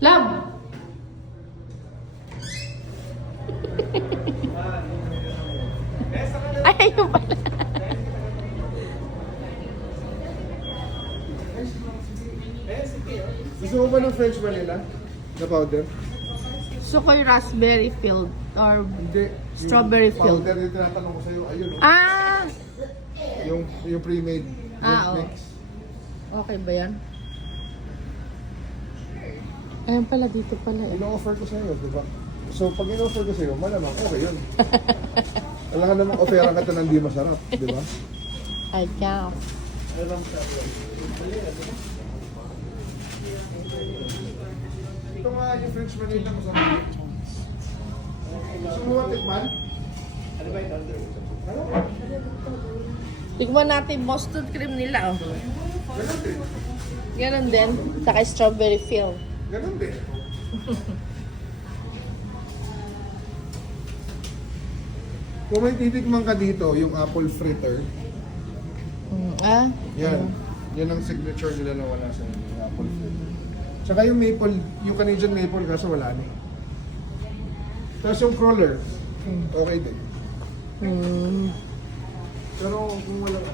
Love! Ay, ayun pala. Gusto mo ba ng French vanilla? Na powder? So, ko yung raspberry filled or Hindi. Strawberry Yung filled. powder yung tinatanong ko sa'yo. Ayun, oh. Ah! Yung pre-made. Ah, Yung oh. mix. Okay ba yan? Ayun pala, dito pala eh. Ino-offer ko sa'yo, di ba? So, pag ino-offer ko sa'yo, malamang okay yun. Alam ka namang offeran ka ito ng di masarap, di ba? Ay, cow. Ito nga yung French vanilla mo sa mga. Gusto mo ba tikman? Ano ba ito? Tignan natin Boston cream nila, oh. Ganun din. Ganon din. Saka strawberry filled. Ganun din. Kung may titikman ka dito, yung apple fritter, Ah? yan. Yan ang signature nila na wala sa yung apple fritter. Tsaka yung maple, yung Canadian maple kaso wala na. Tapos yung crawler, okay din. Hmm. Pero kung wala ano,